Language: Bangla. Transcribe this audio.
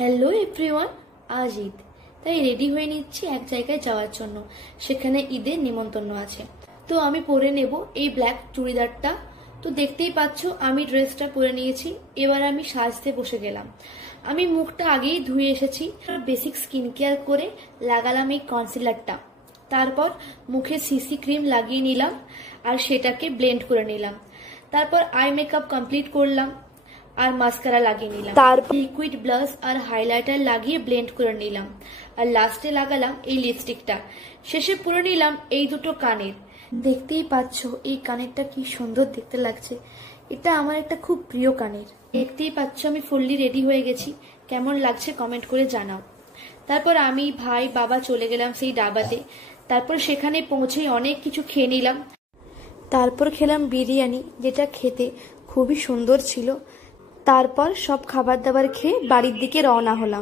হ্যালো এভরিওয়ান, আজ ঈদ, তাই রেডি হয়ে নিচ্ছি এক জায়গায় যাওয়ার জন্য। সেখানে ঈদের নিমন্ত্রণ আছে, তো আমি পরে নেব এই ব্ল্যাক চুড়িদারটা। তো দেখতেই পাচ্ছ আমি ড্রেসটা পরে নিয়েছি। এবার আমি সাজতে বসে গেলাম। আমি মুখটা আগেই ধুয়ে এসেছি, বেসিক স্কিন কেয়ার করে লাগালাম এই কনসিলারটা। তারপর মুখে সিসি ক্রিম লাগিয়ে নিলাম আর সেটাকে ব্লেন্ড করে নিলাম। তারপর আই মেকআপ কমপ্লিট করলাম আর মাস্কারা লাগিয়ে নিলাম। তারপর লিকুইড ব্লাশ আর হাইলাইটার লাগিয়ে ব্লেন্ড করে নিলাম আর লাস্টে লাগালাম এই লিপস্টিকটা। শেষে পরে নিলাম এই দুটো কানের। দেখতেই পাচ্ছ এই কানেরটা কি সুন্দর দেখতে লাগছে। এটা আমার একটা খুব প্রিয় কানের। দেখতেই পাচ্ছ আমি ফুললি রেডি হয়ে গেছি। কেমন লাগছে কমেন্ট করে জানাও। তারপর আমি, ভাই, বাবা চলে গেলাম সেই ডাবাতে। তারপর সেখানে পৌঁছে অনেক কিছু খেয়ে নিলাম। তারপর খেলাম বিরিয়ানি, যেটা খেতে খুবই সুন্দর ছিল। তারপর সব খাবার দাবার খেয়ে বাড়ির দিকে রওনা হলাম।